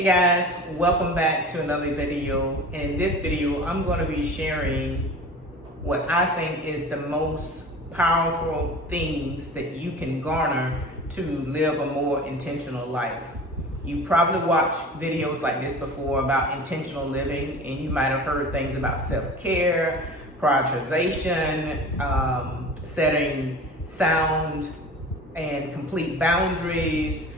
Hey guys, welcome back to another video. In this video, I'm going to be sharing what I think is the most powerful things that you can garner to live a more intentional life. You probably watched videos like this before about intentional living, and you might have heard things about self-care, prioritization, setting sound and complete boundaries,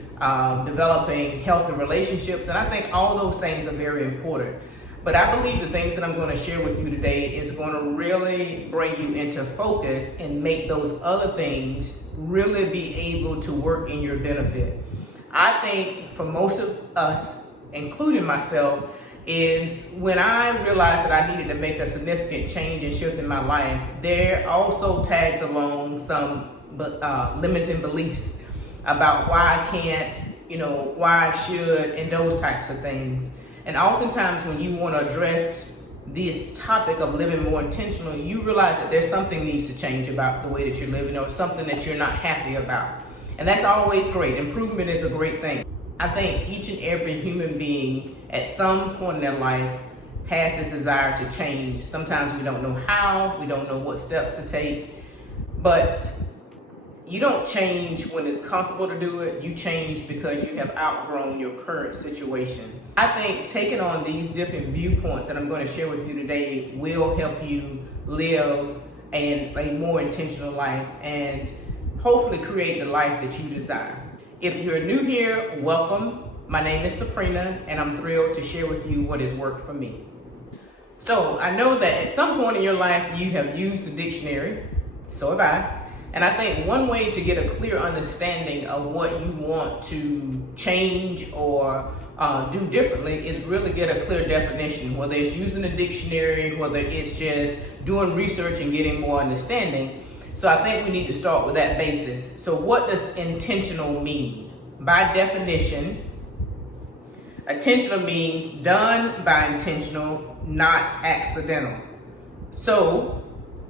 developing healthy relationships, and I think all those things are very important. But I believe the things that I'm going to share with you today is going to really bring you into focus and make those other things really be able to work in your benefit. I think for most of us, including myself, is when I realized that I needed to make a significant change and shift in my life, there also tags along some limiting beliefs about why I can't, why I should, and those types of things. And oftentimes when you want to address this topic of living more intentional, you realize that there's something needs to change about the way that you're living, or something that you're not happy about. And that's always great. Improvement is a great thing. I think each and every human being at some point in their life has this desire to change. Sometimes we don't know how, we don't know what steps to take, but you don't change when it's comfortable to do it. You change because you have outgrown your current situation. I think taking on these different viewpoints that I'm going to share with you today will help you live a more intentional life and hopefully create the life that you desire. If you're new here, welcome. My name is Sabrina, and I'm thrilled to share with you what has worked for me. So I know that at some point in your life you have used the dictionary, so have I. And I think one way to get a clear understanding of what you want to change or do differently is really get a clear definition, whether it's using a dictionary, whether it's just doing research and getting more understanding. So I think we need to start with that basis. So what does intentional mean? By definition, intentional means done by intentional, not accidental. So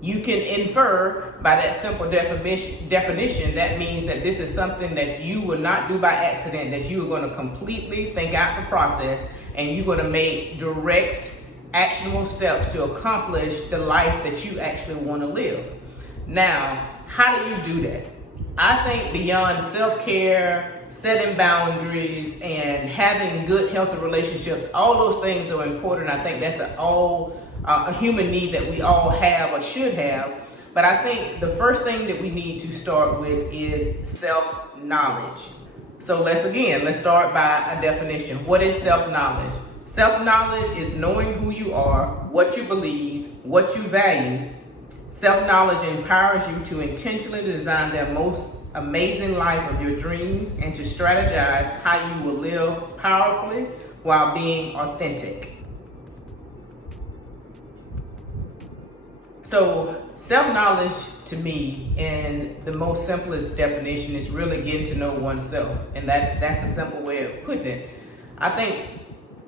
you can infer by that simple definition, that means that this is something that you will not do by accident, that you are going to completely think out the process, and you're going to make direct, actionable steps to accomplish the life that you actually want to live. Now, how do you do that? I think beyond self-care, setting boundaries, and having good, healthy relationships, all those things are important. I think that's a human need that we all have or should have. But I think the first thing that we need to start with is self-knowledge. So let's start by a definition. What is self-knowledge? Self-knowledge is knowing who you are, what you believe, what you value. Self-knowledge empowers you to intentionally design the most amazing life of your dreams and to strategize how you will live powerfully while being authentic. So self-knowledge to me, in the most simplest definition, is really getting to know oneself. And that's a simple way of putting it. I think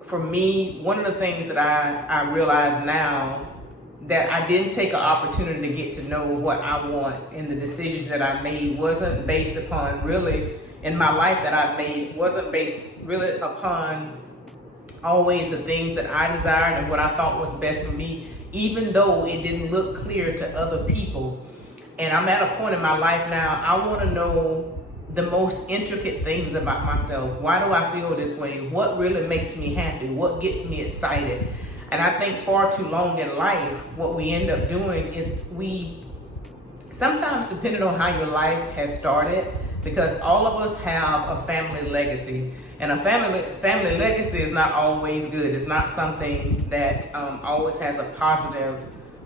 for me, one of the things that I realize now, that I didn't take an opportunity to get to know what I want, and the decisions that I made wasn't based upon really, in my life that I made, wasn't based really upon always the things that I desired and what I thought was best for me, even though it didn't look clear to other people. And I'm at a point in my life now, I want to know the most intricate things about myself. Why do I feel this way? What really makes me happy? What gets me excited? And I think far too long in life, what we end up doing is we sometimes, depending on how your life has started, because all of us have a family legacy. And a family legacy is not always good. It's not something that always has a positive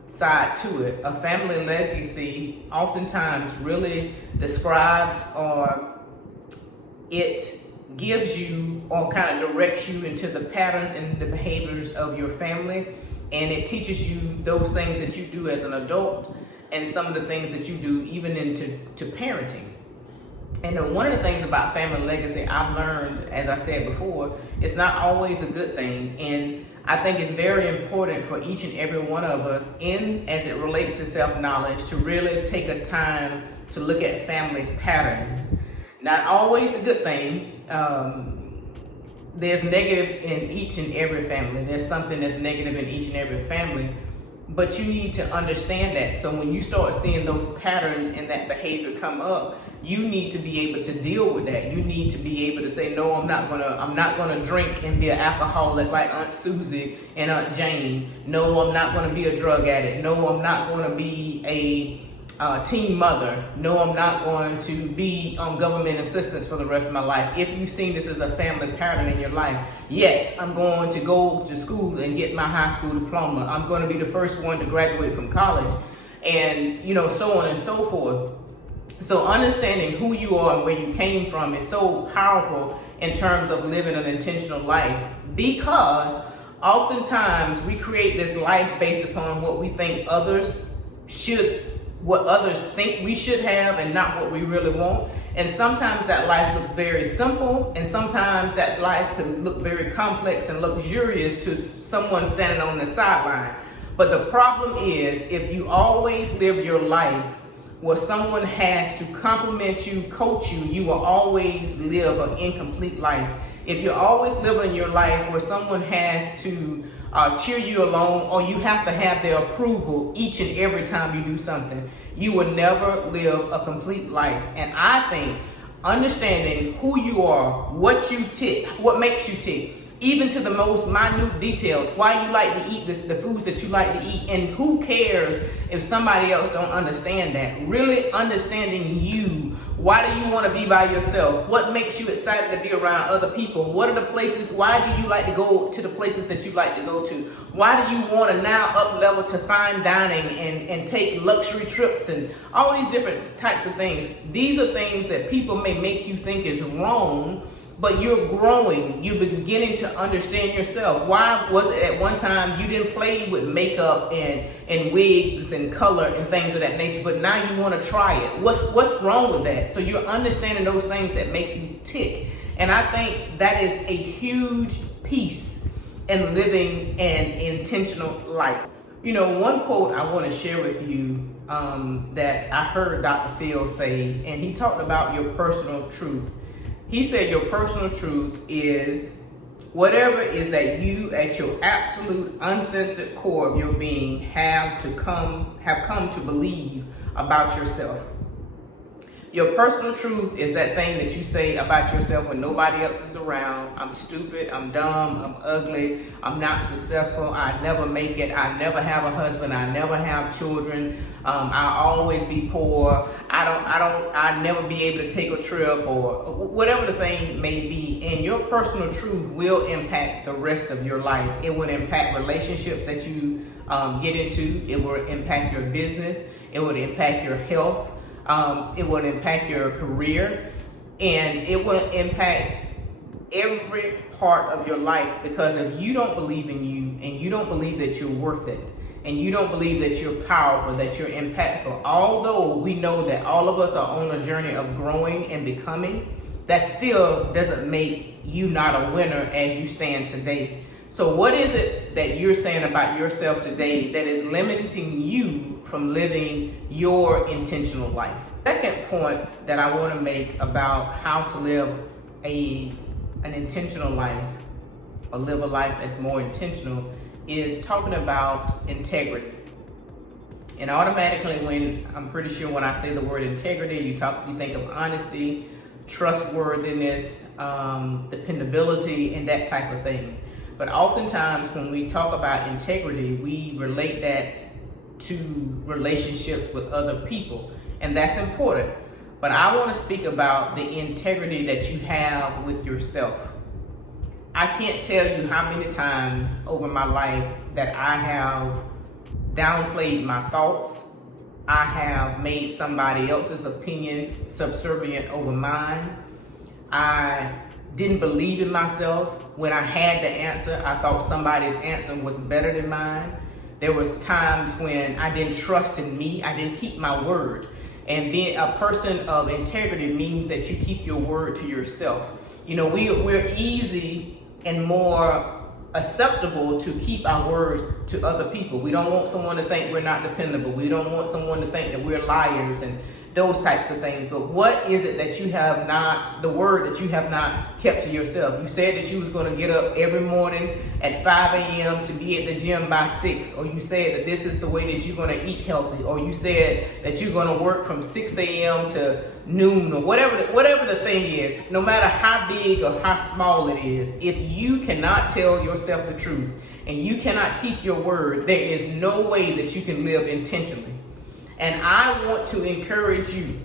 side to it. A family legacy oftentimes really describes, or it gives you or kind of directs you into the patterns and the behaviors of your family. And it teaches you those things that you do as an adult and some of the things that you do even into parenting. And one of the things about family legacy I've learned, as I said before, it's not always a good thing. And I think it's very important for each and every one of us, as it relates to self-knowledge, to really take a time to look at family patterns. Not always a good thing. there's negative in each and every family. There's something that's negative in each and every family, but you need to understand that. So when you start seeing those patterns and that behavior come up, you need to be able to deal with that. You need to be able to say, no, I'm not gonna drink and be an alcoholic like Aunt Susie and Aunt Jane. No, I'm not gonna be a drug addict. No, I'm not gonna be a teen mother. No, I'm not going to be on government assistance for the rest of my life. If you've seen this as a family pattern in your life, yes, I'm going to go to school and get my high school diploma. I'm going to be the first one to graduate from college, and so on and so forth. So understanding who you are and where you came from is so powerful in terms of living an intentional life, because oftentimes we create this life based upon what we think what others think we should have and not what we really want. And sometimes that life looks very simple, and sometimes that life can look very complex and luxurious to someone standing on the sideline. But the problem is, if you always live your life where someone has to compliment you, coach you, you will always live an incomplete life. If you're always living your life where someone has to cheer you along, or you have to have their approval each and every time you do something, you will never live a complete life. And I think understanding who you are, what you tick, what makes you tick, even to the most minute details, why you like to eat the foods that you like to eat, and who cares if somebody else don't understand that. Really understanding you. Why do you want to be by yourself? What makes you excited to be around other people? What are the places, why do you like to go to the places that you like to go to? Why do you want to now up level to fine dining and take luxury trips and all these different types of things? These are things that people may make you think is wrong, but you're growing. You're beginning to understand yourself. Why was it at one time you didn't play with makeup and wigs and color and things of that nature, but now you want to try it? What's wrong with that? So you're understanding those things that make you tick. And I think that is a huge piece in living an intentional life. One quote I want to share with you that I heard Dr. Phil say, and he talked about your personal truth. He said your personal truth is whatever is that you at your absolute uncensored core of your being have come to believe about yourself. Your personal truth is that thing that you say about yourself when nobody else is around. I'm stupid, I'm dumb, I'm ugly, I'm not successful, I never make it, I never have a husband, I never have children, I'll always be poor, I never be able to take a trip, or whatever the thing may be. And your personal truth will impact the rest of your life. It will impact relationships that you get into. It will impact your business. It will impact your health. It will impact your career, and it will impact every part of your life. Because if you don't believe in you, and you don't believe that you're worth it, and you don't believe that you're powerful, that you're impactful, although we know that all of us are on a journey of growing and becoming, that still doesn't make you not a winner as you stand today. So what is it that you're saying about yourself today that is limiting you from living your intentional life? Second point that I want to make about how to live an intentional life, or live a life that's more intentional, is talking about integrity. And automatically, I'm pretty sure when I say the word integrity, you think of honesty, trustworthiness, dependability, and that type of thing. But oftentimes when we talk about integrity, we relate that to relationships with other people, and that's important. But I want to speak about the integrity that you have with yourself. I can't tell you how many times over my life that I have downplayed my thoughts. I have made somebody else's opinion subservient over mine. I didn't believe in myself. When I had the answer, I thought somebody's answer was better than mine. There was times when I didn't trust in me. I didn't keep my word. And being a person of integrity means that you keep your word to yourself. We're easy and more acceptable to keep our words to other people. We don't want someone to think we're not dependable. We don't want someone to think that we're liars and those types of things. But what is it that you have not, the word that you have not kept to yourself? You said that you was going to get up every morning at 5 a.m. to be at the gym by 6, or you said that this is the way that you're going to eat healthy, or you said that you're going to work from 6 a.m. to noon, or whatever the thing is. No matter how big or how small it is, if you cannot tell yourself the truth and you cannot keep your word, there is no way that you can live intentionally. And I want to encourage you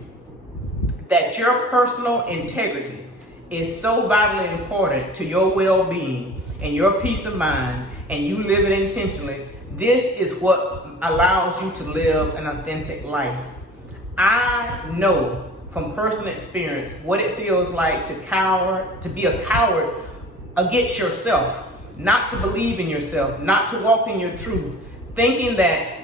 that your personal integrity is so vitally important to your well-being and your peace of mind, and you live it intentionally. This is what allows you to live an authentic life. I know from personal experience what it feels like to be a coward against yourself, not to believe in yourself, not to walk in your truth, thinking that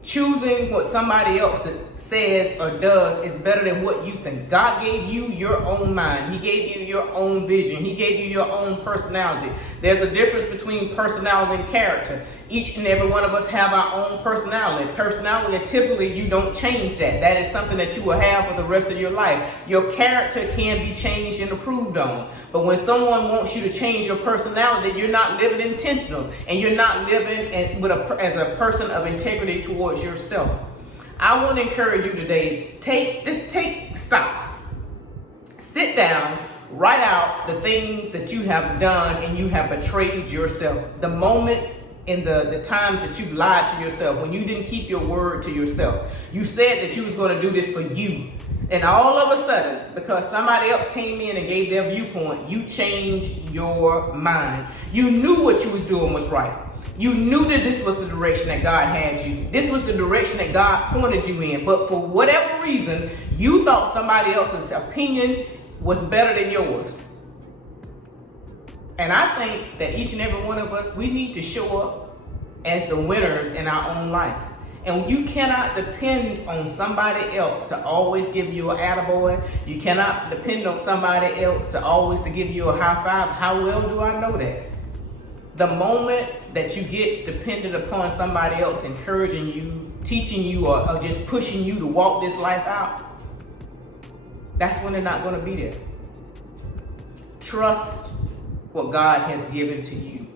choosing what somebody else says or does is better than what you think. God gave you your own mind. He gave you your own vision. He gave you your own personality. There's a difference between personality and character. Each and every one of us have our own personality. Personality, typically, you don't change that. That is something that you will have for the rest of your life. Your character can be changed and improved on. But when someone wants you to change your personality, you're not living intentional, and you're not living as a person of integrity towards yourself. I want to encourage you today, take stock. Sit down, write out the things that you have done and you have betrayed yourself. The moments in the times that you lied to yourself, when you didn't keep your word to yourself. You said that you was going to do this for you. And all of a sudden, because somebody else came in and gave their viewpoint, you changed your mind. You knew what you was doing was right. You knew that this was the direction that God had you. This was the direction that God pointed you in. But for whatever reason, you thought somebody else's opinion was better than yours. And I think that each and every one of us, we need to show up as the winners in our own life. And you cannot depend on somebody else to always give you an attaboy. You cannot depend on somebody else to always to give you a high five. How well do I know that? The moment that you get dependent upon somebody else encouraging you, teaching you, or just pushing you to walk this life out, that's when they're not going to be there. Trust what God has given to you.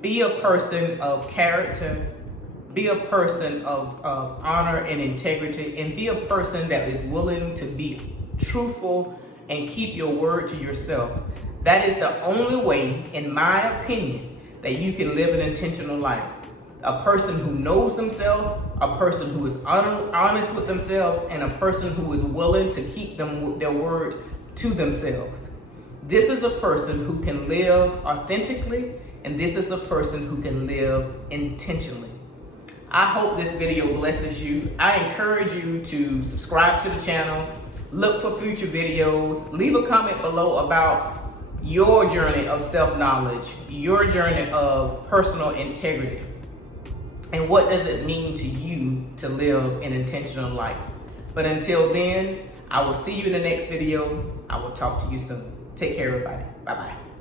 Be a person of character. Be a person of honor and integrity, and be a person that is willing to be truthful and keep your word to yourself. That is the only way, in my opinion, that you can live an intentional life. A person who knows themselves, a person who is honest with themselves, and a person who is willing to keep their word to themselves. This is a person who can live authentically, and this is a person who can live intentionally. I hope this video blesses you. I encourage you to subscribe to the channel, look for future videos, leave a comment below about your journey of self-knowledge, your journey of personal integrity, and what does it mean to you to live an intentional life. But until then, I will see you in the next video. I will talk to you soon. Take care, everybody. Bye-bye.